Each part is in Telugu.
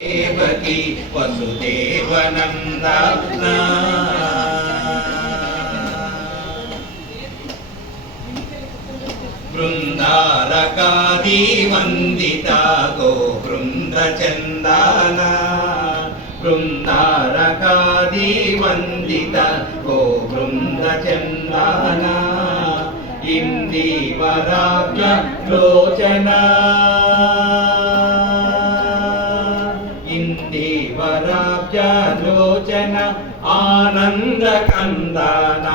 దేవకి వసుదేవనందనా బృందారకాది వందిత గో బృందచందన బృందారకాది వందిత గో బృందచందన ఇందీవరాజ్య లోచన ఇందీవరాబ్జలోచన ఆనంద కందన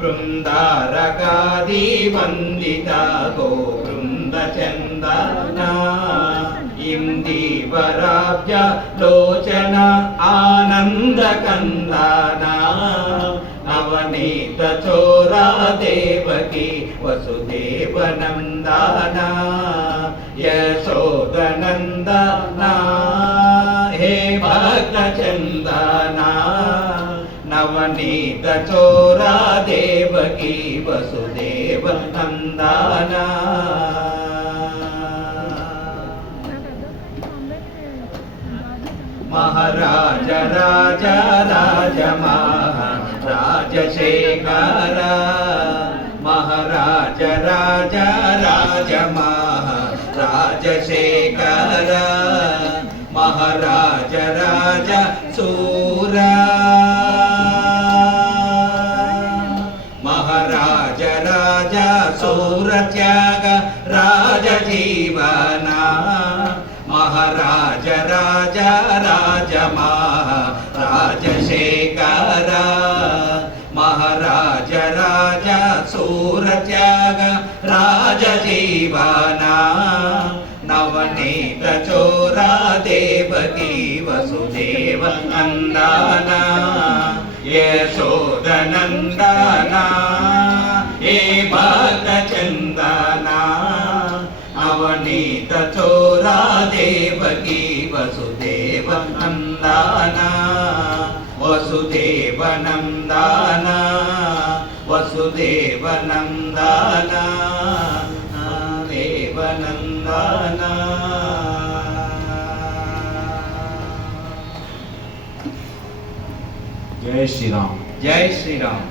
బృందారకాది వందిత గో బృందచందన ఇందీవరాబ్జలోచన ఆనంద కందన నవనీత చోరా దేవకి వసుదేవనందన యశోదనందన హే భక్తచందన నవనీత చోరా దేవకి వసుదేవనందన మహారాజ రాజ రాజ రాజశేఖర మహారాజ రాజ రాజ రాజశేఖర మహారాజ రాజ సూర మహారాజ రాజ సూర త్యాగ రాజ జీవన మహారాజ రాజ రాజ రాజశేఖర మహారాజ రాజ సూర త్యాగ రాజ జీవన నవనీత చోరా దేవకి వసుదేవ నందన యశోదనందన హే భక్తచందన నవనీత చోరా దేవకి వసుదేవ నందన వసుదేవ నందన వసుదేవ నందన దేవనందన జై శ్రీరామ్. జై శ్రీరామ్.